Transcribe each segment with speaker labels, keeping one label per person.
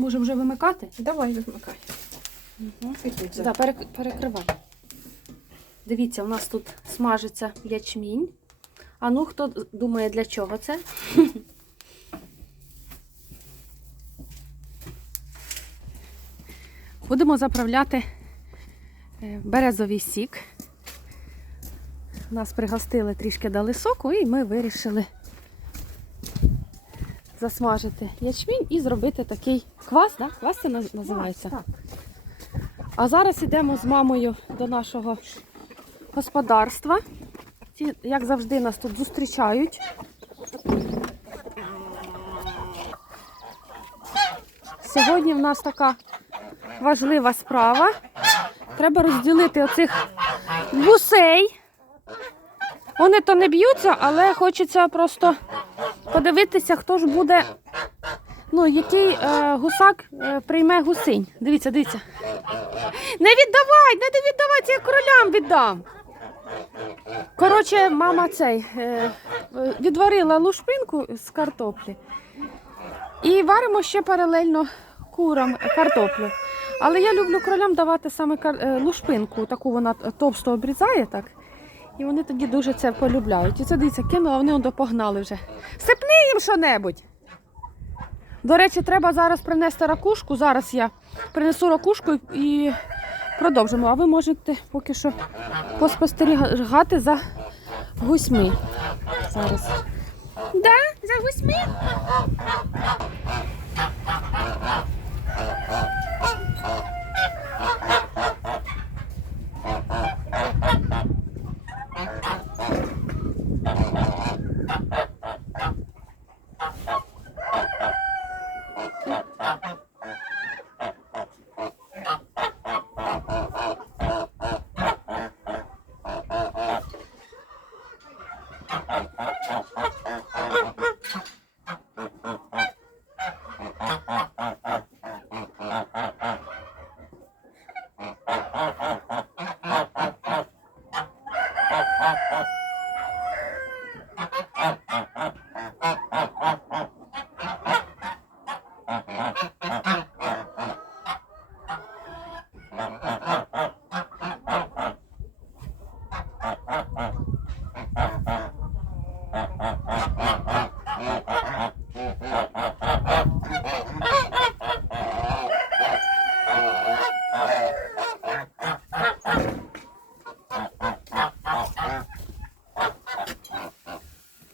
Speaker 1: Може вже вимикати?
Speaker 2: Давай вимикай.
Speaker 1: Угу. Да, перек- перекривай. Дивіться, у нас тут смажиться ячмінь. А ну, хто думає, для чого це? Будемо заправляти е, березовий сік. Нас пригостили трішки дали соку, і ми вирішили засмажити ячмінь і зробити такий квас, да? Квас це називається?
Speaker 2: Так.
Speaker 1: А зараз йдемо з мамою до нашого господарства. Ці, як завжди, нас тут зустрічають. Сьогодні в нас така важлива справа. Треба розділити оцих гусей. Вони то не б'ються, але хочеться просто подивитися, хто ж буде, ну, який е, гусак е, прийме гусинь. Дивіться, дивіться. Не віддавай, не віддавай, я королям віддам. Коротше, мама цей е, відварила лушпинку з картоплі і варимо ще паралельно курам картоплю. Але я люблю кролям давати саме е, лушпинку, таку вона товсто обрізає так. І вони тоді дуже це полюбляють. І це дивіться, кинула, вони он допогнали вже. Сипни їм що-небудь. До речі, треба зараз принести ракушку. Зараз я принесу ракушку і продовжимо. А ви можете поки що поспостерігати за гусьми. Зараз. Да? За гусьми?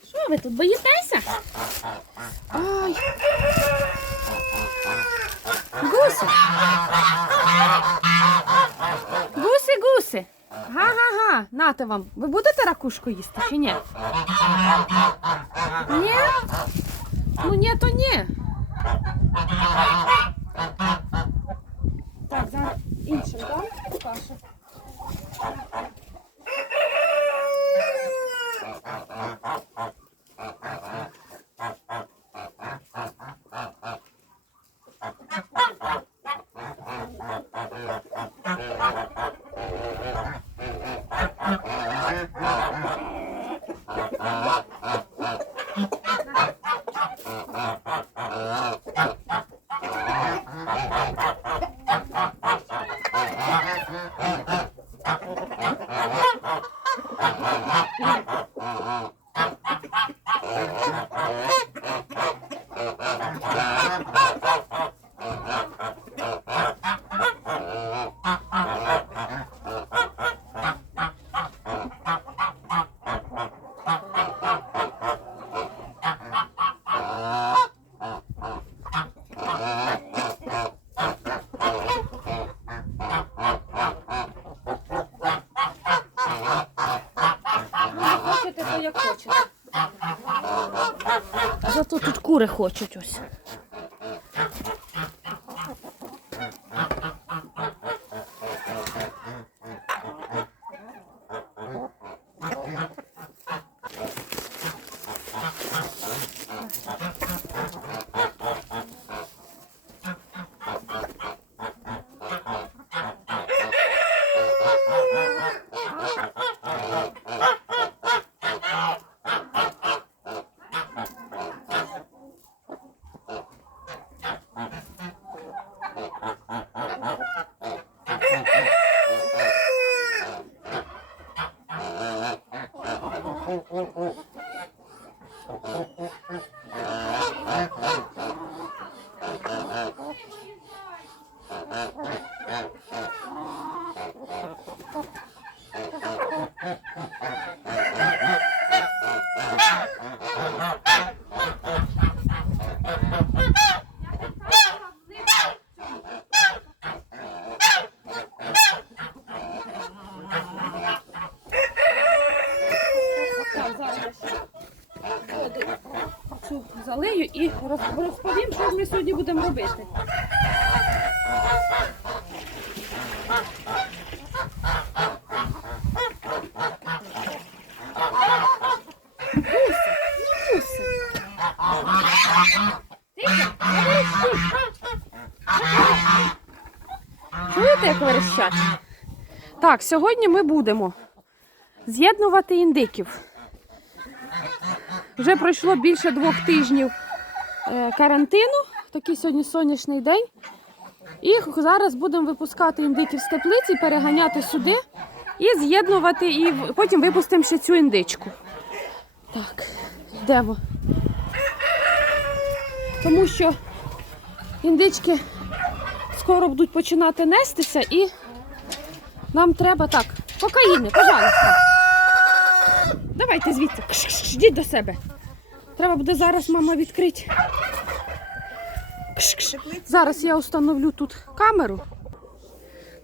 Speaker 1: Що ви тут боїтеся? Ай. Гуси. Гуси, гуси. Га-га-га. Нате вам. Ви будете їсти чи ні? Ні? Ну ні, то ні. Так, зараз іншим, так? Кашу. Yeah. Залию і розповім, що ми сьогодні будемо робити. Чуєте, як верещать? Так, сьогодні ми будемо з'єднувати індиків. Вже пройшло більше двох тижнів е, карантину, такий сьогодні сонячний день. І зараз будемо випускати індиків з теплиці, переганяти сюди і з'єднувати, і потім випустимо ще цю індичку. Так, йдемо. Тому що індички скоро будуть починати нестися і нам треба так. Кокаїни, пожалуйста. Давайте звідси. Йдіть до себе. Треба буде зараз мама відкрити. Зараз я установлю тут камеру.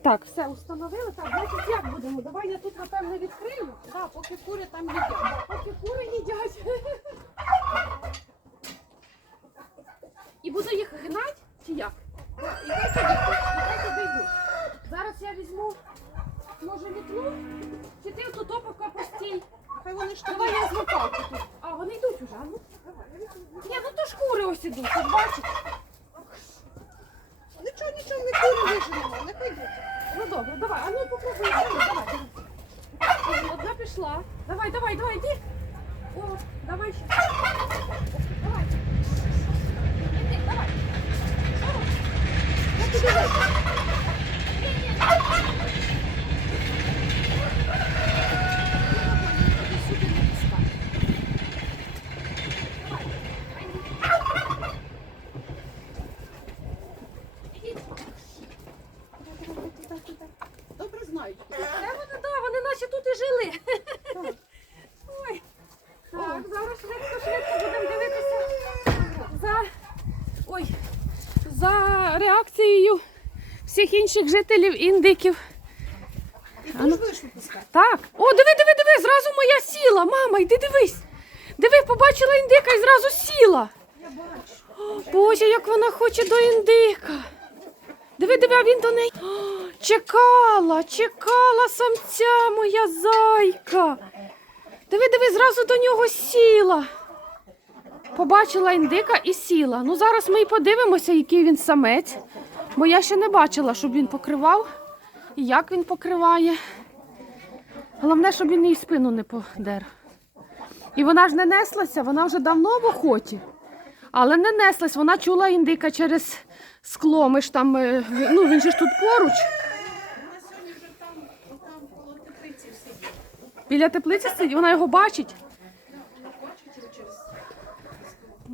Speaker 1: Так, все установили. Так, значить як будемо? Давай я тут напевно відкрию. Так, поки кури там їдять. Поки кури їдять. І буду їх гнати чи як? І хай туди, йдуть. Зараз я візьму, може, мітлу, чи ти тут опака постій.
Speaker 2: Хай вони ж
Speaker 1: Давай я візьму палку тут. А, вони йдуть уже, а ну. Ні, ну то ж кури ось ідуть, ж бачиш.
Speaker 2: Нічого, нічого, не курі виженемо, нехай йдуть.
Speaker 1: Ну добре, давай, а ну попробуй, давай, давай. О, Одна пішла. Давай, давай, давай, йди. О, давай ще. Давай. Іди, давай. О, я тобі вийду. Ні, ні, Іди сюди не пускай. Давай. Ідіть.
Speaker 2: Добре знають. куди.
Speaker 1: Де вони, да, вони наче тут і жили. Ой. Так, зараз швидко, швидко будемо дивитися за, ой, реакцією всіх інших жителів індиків.
Speaker 2: І
Speaker 1: ну. Так. О, диви, диви, диви, зразу моя сіла. Мама, йди дивись. Диви, побачила індика і зразу сіла. О, Боже, як вона хоче до індика. Диви, диви, а він до неї. О, чекала, чекала самця моя зайка. Диви, диви, зразу до нього сіла. Побачила індика і сіла. Ну зараз ми і подивимося, який він самець. Бо я ще не бачила, щоб він покривав і як він покриває. Головне, щоб він їй спину не подер. І вона ж не неслася, вона вже давно в охоті. Але не неслась, вона чула індика через скло. Ми ж там, е, ну він же ж тут поруч. Біля теплиці сидить, вона його бачить.
Speaker 2: Бачите, через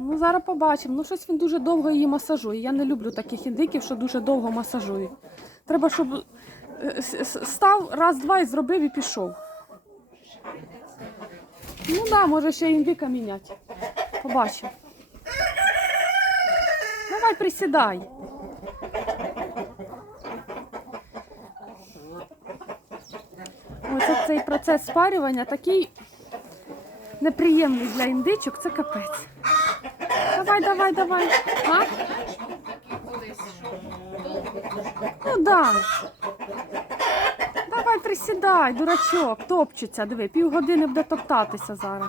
Speaker 1: Ну, зараз побачимо. Ну, щось він дуже довго її масажує. Я не люблю таких індиків, що дуже довго масажують. Треба, щоб е, став раз-два і зробив і пішов. Ну так, да, може ще індика міняти. Побачимо. Давай присідай. Ось цей процес спарювання такий неприємний для індичок, це капець. Давай, давай, давай. А? Ну да. Давай присідай, дурачок, топчеться. Диви, півгодини буде топтатися зараз.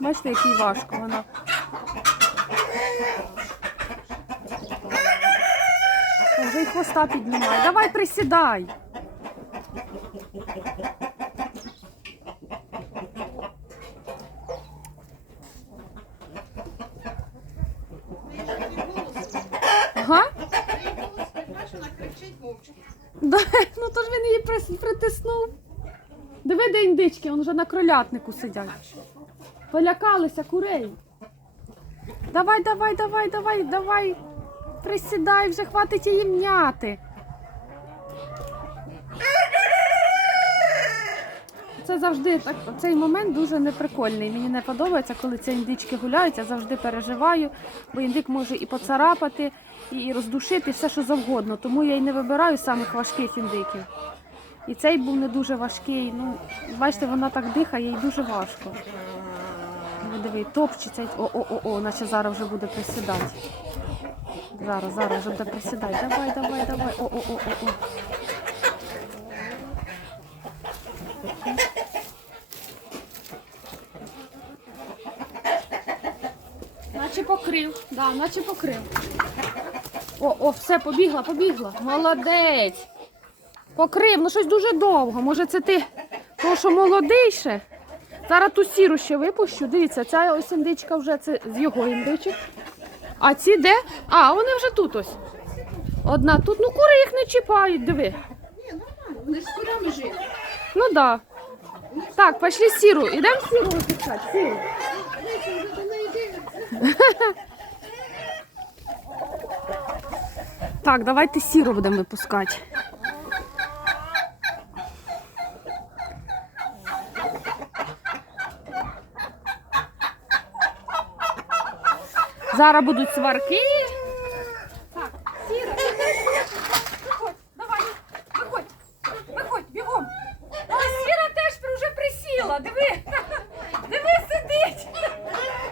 Speaker 1: Бачите, який важко вона. Вже й хвоста піднімає. Давай присідай.
Speaker 2: Виїжджає голос.
Speaker 1: Ага.
Speaker 2: Її голос, ти бачиш, вона кричить мовчки.
Speaker 1: Да, ну то ж він її прис- притиснув. Диви, де індички, вони вже на кролятнику сидять. Полякалися курей. Давай, давай, давай, давай, давай. Присідай, вже хватить її м'яти. Це завжди так, цей момент дуже неприкольний. Мені не подобається, коли ці індички гуляють, я завжди переживаю, бо індик може і поцарапати, і роздушити, все що завгодно. Тому я й не вибираю самих важких індиків. І цей був не дуже важкий. Ну, бачите, вона так дихає, їй дуже важко. Ну, диви, топче цей. О-о-о, наче зараз вже буде присідати. Зараз, зараз вже буде присідати. Давай, давай, давай. О-о-о-о-о. Наче покрив, да, наче покрив. О, о, все, побігла, побігла. Молодець. Покрив, ну щось дуже довго. Може, це ти, тому що молодий ще. Зараз ту сіру ще випущу. Дивіться, ця ось індичка вже це з його індичок. А ці де? А, вони вже тут ось. Одна тут, ну кури їх не чіпають, диви.
Speaker 2: Ні, нормально, вони ж з курями живуть.
Speaker 1: Ну да. Так, пішли сіру. Ідемо сіру випускати. Сіру. Так, давайте сіру будемо випускати. Зараз будуть сварки. Так, сіра, виходь, давай, виходь, виходь, бігом. Ой, сіра теж вже присіла, диви, диви, сидить.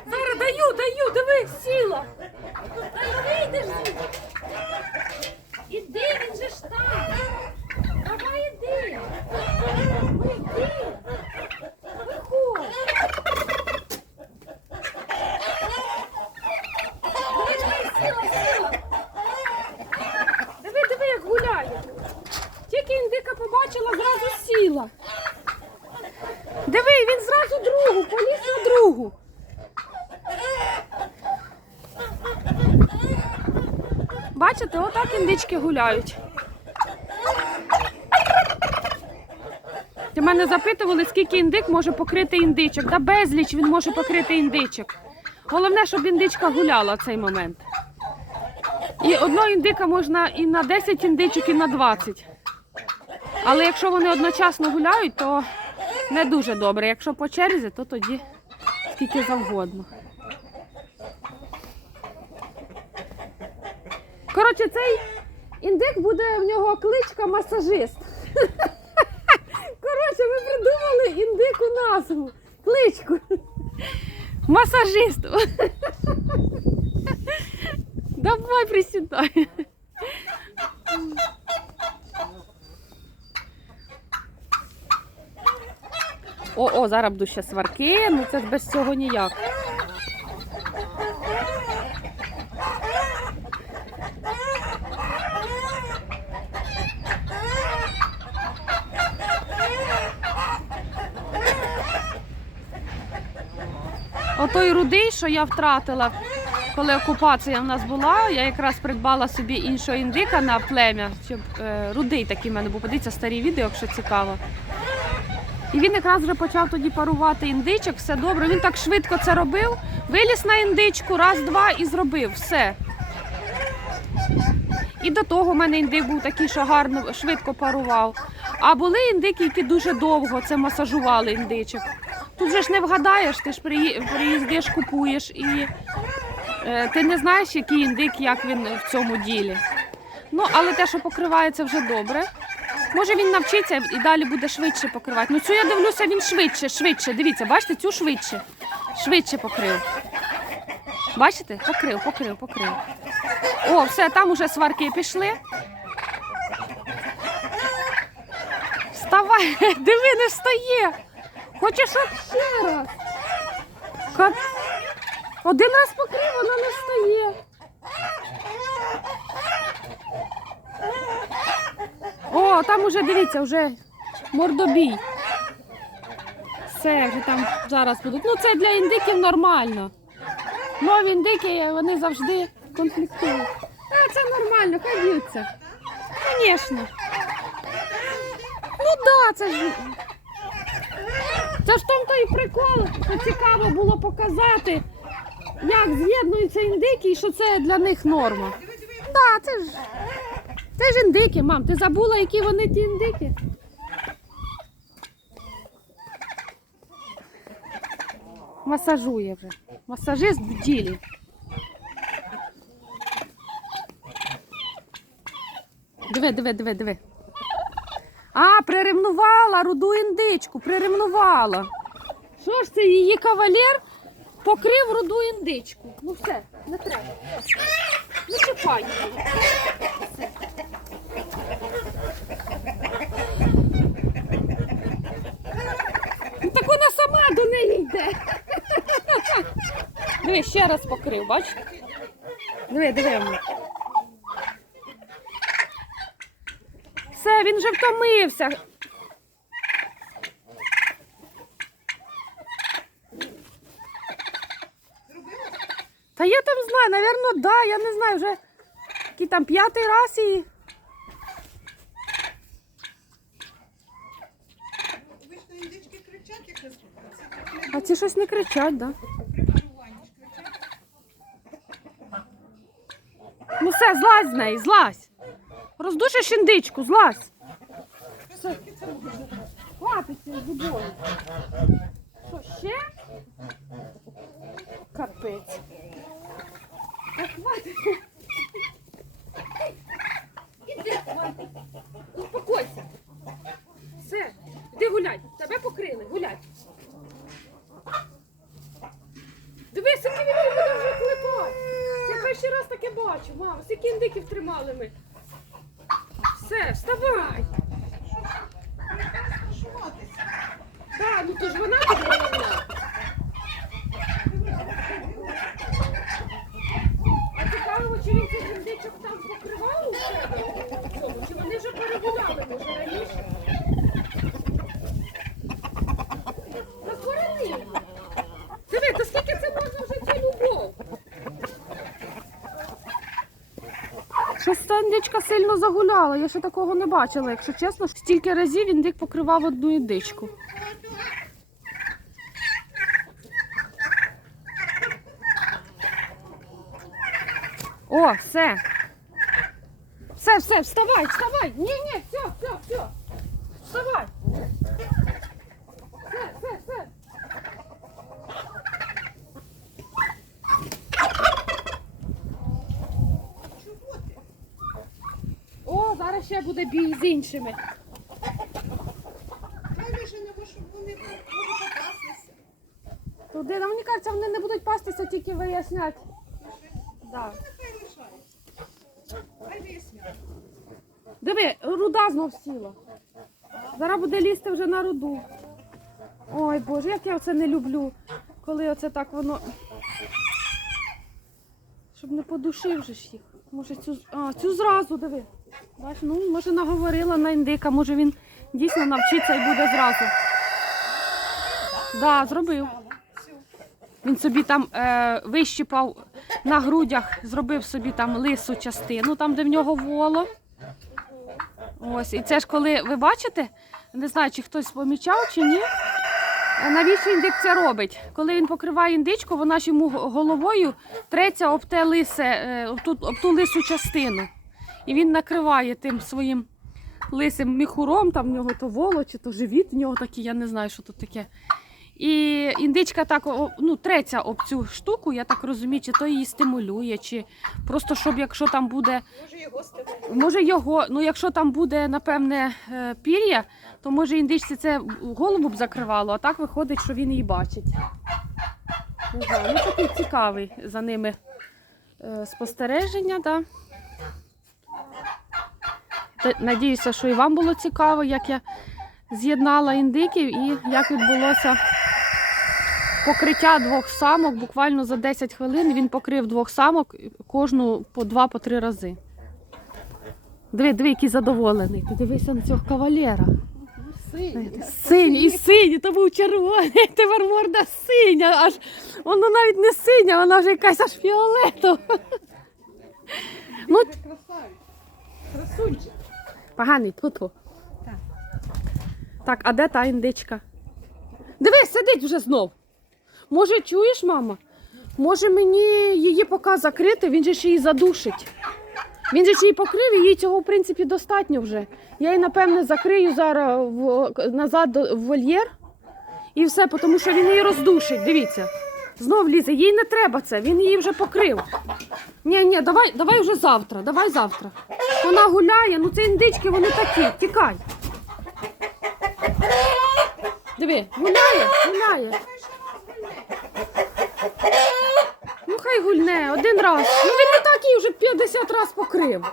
Speaker 1: Зараз даю, даю, диви, сіла. Та й вийдеш звідси. Іди, він же ж там. Давай іди. Ну іди. Виходь. Диви, диви, сіла, сіла. Диви, диви, як гуляє. Тільки індика побачила, зразу сіла. Диви, він зразу другу, поліз на другу. Бачите, індички гуляють. Мене запитували, скільки індик може покрити індичок. Та безліч він може покрити індичок. Головне, щоб індичка гуляла в цей момент. І одного індика можна і на 10 індичок, і на 20. Але якщо вони одночасно гуляють, то не дуже добре. Якщо по черзі, то тоді скільки завгодно. Коротше, цей індик буде в нього кличка масажист. Коротше, ми придумали індику назву. Кличку. Масажист. Давай присідай. О, о, зараз будуть ще сварки, ну це без цього ніяк. Отой рудий, що я втратила, коли окупація в нас була, я якраз придбала собі іншого індика на плем'я, щоб е, рудий такий в мене був. Подивіться старі відео, якщо цікаво. І він якраз вже почав тоді парувати індичок, все добре. Він так швидко це робив. Виліз на індичку, раз, два і зробив все. І до того в мене індик був такий, що гарно швидко парував. А були індики, які дуже довго це масажували індичок. Тут же ж не вгадаєш, ти ж приїздиш, купуєш і е, ти не знаєш, який індик, як він в цьому ділі. Ну, але те, що покривається вже добре. Може він навчиться і далі буде швидше покривати. Ну цю я дивлюся, він швидше, швидше. Дивіться, бачите, цю швидше. Швидше покрив. Бачите? Покрив, покрив, покрив. О, все, там уже сварки пішли. Вставай, диви, не встає. Хочеш щоб ще раз? Ка- Один раз покрив, вона не встає. О, там уже дивіться, вже мордобій. Все, вже там зараз будуть. Ну це для індиків нормально. Нові індики, вони завжди конфліктують. А, це нормально, хай б'ються. Звісно. Ну так, да, це ж Це ж в тому то і прикол, що цікаво було показати, як з'єднуються індики і що це для них норма. Так, це ж. Це ж індики, мам. Ти забула, які вони ті індики? Масажує вже. Масажист в ділі. Диви, диви, диви, диви. А, приремнувала руду індичку, приремнувала. Що ж це її кавалер покрив руду індичку? Ну все, не треба. Не чіпай її. Все. Ну, так вона сама до неї йде. Диви, ще раз покрив, бач? Диви, диви. Все, він вже втомився. Та я там знаю, напевно, да, я не знаю, вже який там п'ятий раз і.
Speaker 2: Обично індички кричать, як
Speaker 1: А ці щось не кричать, да? Ну все, злазь з неї, злазь. Роздушиш індичку, злазь. Хватиться зубою. Що ще? Капець. Та хватить. Іди, хватить. Успокойся. Все, іди гуляй. Тебе покрили, гуляй. Дивись, який він буде вже клепати. Я перший раз таке бачу, мама. Скільки індиків тримали ми. Все, вставай. Так, ну то ж вона буде виявляти. А цікаво, чи він цих індичок там покривав у себе у цьому, чи вони вже перегуляли, може, раніше? Захоронили. Диви, то скільки це можна вже цю любов? Щось та індичка сильно загуляла, я ще такого не бачила, якщо чесно. Стільки разів індик покривав одну індичку. О, все. Все, все, вставай, вставай. Ні, ні, все, все, все. Вставай. Все, все, все. О, зараз ще буде бій з іншими. Туди, ну, мені кажеться, вони не будуть пастися, тільки вияснять. Да.
Speaker 2: Виясняють.
Speaker 1: Диви, руда знов сіла. Зараз буде лізти вже на руду. Ой Боже, як я це не люблю, коли оце так воно. Щоб не подушив же ж їх. Може цю, а, цю зразу диви. Бач, ну, може наговорила на індика, може він дійсно навчиться і буде зразу. Да, зробив. Він собі там е, вищипав на грудях, зробив собі там лису частину, там, де в нього воло. Ось, і це ж коли ви бачите, не знаю, чи хтось помічав чи ні. е, Навіщо індик це робить? Коли він покриває індичку, вона ж йому головою треться об те лисе, е, об ту, об ту лису частину. І він накриває тим своїм лисим міхуром, там в нього то воло, чи то живіт, в нього такий, я не знаю, що тут таке. І індичка так ну, треться об цю штуку, я так розумію, чи то її стимулює, чи просто щоб якщо там буде
Speaker 2: Може його стимулювати.
Speaker 1: Може його, ну якщо там буде напевне е, пір'я, то може індичці це голову б закривало, а так виходить, що він її бачить. Не знаю, ну такий цікавий за ними е, спостереження, да. Надіюся, що і вам було цікаво, як я з'єднала індиків і як відбулося покриття двох самок. Буквально за 10 хвилин він покрив двох самок, кожну по два по три рази. Диви, диви, який задоволений. Ти дивися на цього кавалера. Синій, і синій, то був червоний, тепер морда синя, аж воно навіть не синя, вона вже якась аж фіолетова. Ну,
Speaker 2: Красавець.
Speaker 1: Поганий, тут.
Speaker 2: Так.
Speaker 1: Так, а де та індичка? Дивись, сидить вже знов. Може, чуєш, мама? Може мені її поки закрити, він же ж її задушить. Він же ж її покрив, і їй цього, в принципі, достатньо вже. Я її, напевне, закрию зараз в, назад в вольєр і все, тому що він її роздушить. Дивіться. Знов лізе, їй не треба це, він її вже покрив. Ні, ні, давай, давай вже завтра, давай завтра. Вона гуляє, ну це індички, вони такі, тікай. Диви, гуляє, гуляє. Ну хай гульне один раз. Ну він не так її вже 50 раз покрив.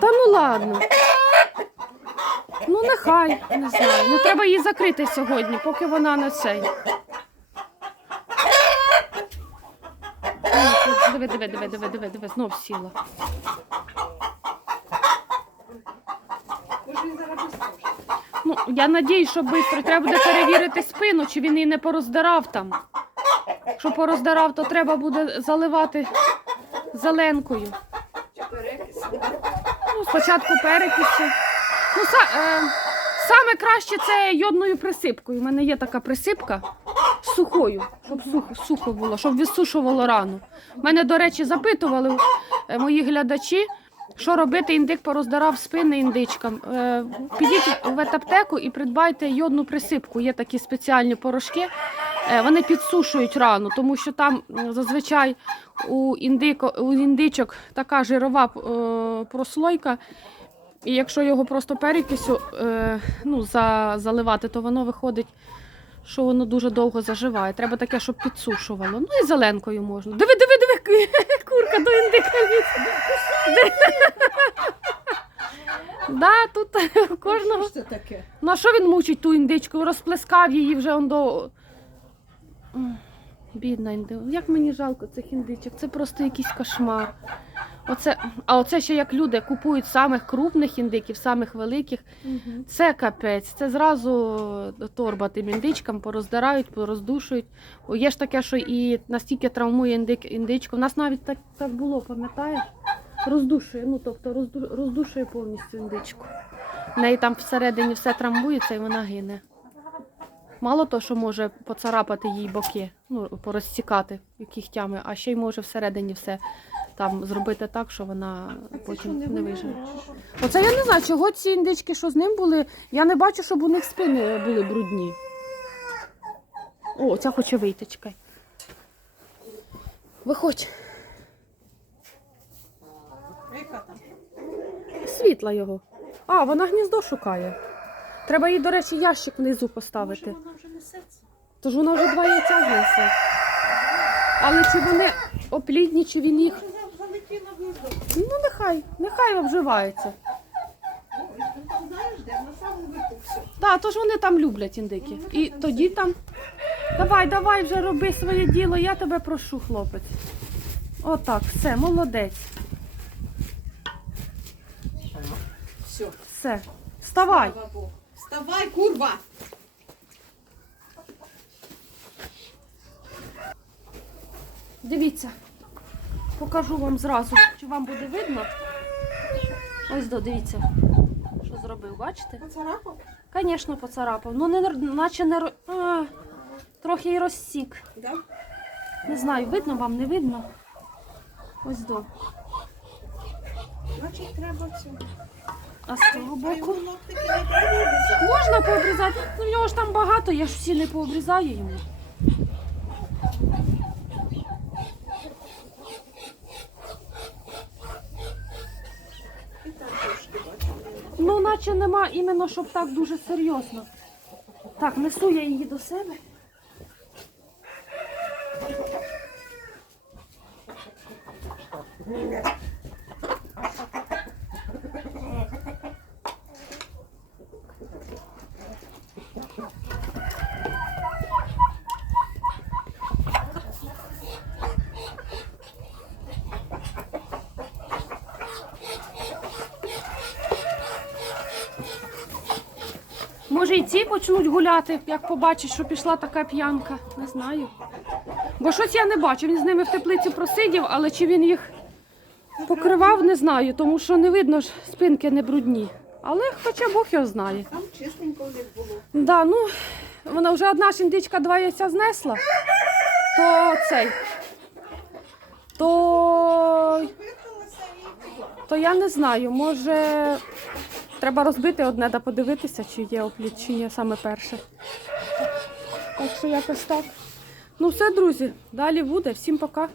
Speaker 1: Та ну ладно. Нехай, не знаю. Ну треба її закрити сьогодні, поки вона не цей. Диви, диви, диви, диви, диви, диви, знов сіла. Ну, я надіюсь, що швидко. Треба буде перевірити спину, чи він її не пороздирав там. Якщо пороздирав, то треба буде заливати зеленкою.
Speaker 2: Чи?
Speaker 1: Ну, спочатку перекисі. Ну, са, е, саме краще це йодною присипкою. У мене є така присипка сухою, щоб сухо, сухо було, щоб відсушувало рану. Мене, до речі, запитували е, мої глядачі, що робити, індик пороздирав спини індичкам. Е, підіть в ветаптеку і придбайте йодну присипку. Є такі спеціальні порошки. Е, Вони підсушують рану, тому що там зазвичай у, індико, у індичок така жирова прослойка. І якщо його просто перекисю е, ну, за, заливати, то воно виходить, що воно дуже довго заживає. Треба таке, щоб підсушувало. Ну і зеленкою можна. Диви, диви, диви, курка до індика. Да, тут у кожного.
Speaker 2: Що таке?
Speaker 1: Ну а що він мучить ту індичку? Розплескав її вже он до. Бідна індика. Як мені жалко цих індичок. Це просто якийсь кошмар. Оце, а оце ще як люди купують самих крупних індиків, самих великих. Це капець. Це зразу торба тим індичкам пороздирають, пороздушують. О, є ж таке, що і настільки травмує індик, індичку. У нас навіть так, так було, пам'ятаєш? Роздушує, ну тобто розду, роздушує повністю індичку. В неї там всередині все травмується і вона гине. Мало того, що може поцарапати їй боки, ну, порозсікати кігтями, а ще й може всередині все там зробити так, що вона потім не виживе. Оце я не знаю, чого ці індички, що з ним були. Я не бачу, щоб у них спини були брудні. О, ця хоче вийти, чекай. Виходь, світла його. А, вона гніздо шукає. Треба їй, до речі, ящик внизу
Speaker 2: Може
Speaker 1: поставити.
Speaker 2: вона вже несеться?
Speaker 1: Тож вона вже два яйця знесе. Але чи вони оплідні, чи він їх.
Speaker 2: Залетіла в?
Speaker 1: Ну, нехай, нехай обживається.
Speaker 2: Ой, ну там знаєш де? На самому все.
Speaker 1: Так, тож вони там люблять індики. І тоді там. Давай, давай вже роби своє діло, я тебе прошу, хлопець. Отак, все, молодець.
Speaker 2: Все.
Speaker 1: Все. Вставай.
Speaker 2: Слава Богу. Вставай, курва!
Speaker 1: Дивіться. Покажу вам зразу, чи вам буде видно. Ось до, дивіться, що зробив, бачите?
Speaker 2: Поцарапав?
Speaker 1: Звісно, поцарапав. Ну, не, наче не ро- а, трохи і розсік.
Speaker 2: Да?
Speaker 1: Не знаю, видно вам, не видно. Ось до.
Speaker 2: Значить, треба цю.
Speaker 1: А з цього
Speaker 2: А
Speaker 1: боку. Можна пообрізати. Ну, в нього ж там багато, я ж всі не пообрізаю йому. Ну, наче нема іменно, щоб так дуже серйозно. Так, несу я її до себе. Може і ці почнуть гуляти, як побачать, що пішла така п'янка. Не знаю. Бо щось я не бачу. Він з ними в теплиці просидів, але чи він їх покривав, не знаю, тому що не видно ж спинки не брудні. Але хоча Бог його знає.
Speaker 2: Там чистенько в них було.
Speaker 1: Да, ну, вона вже одна індичка два яйця знесла, то цей. То, то я не знаю, може треба розбити одне та подивитися, чи є опліт, саме перше. Так що якось так. Ну все, друзі, далі буде. Всім пока.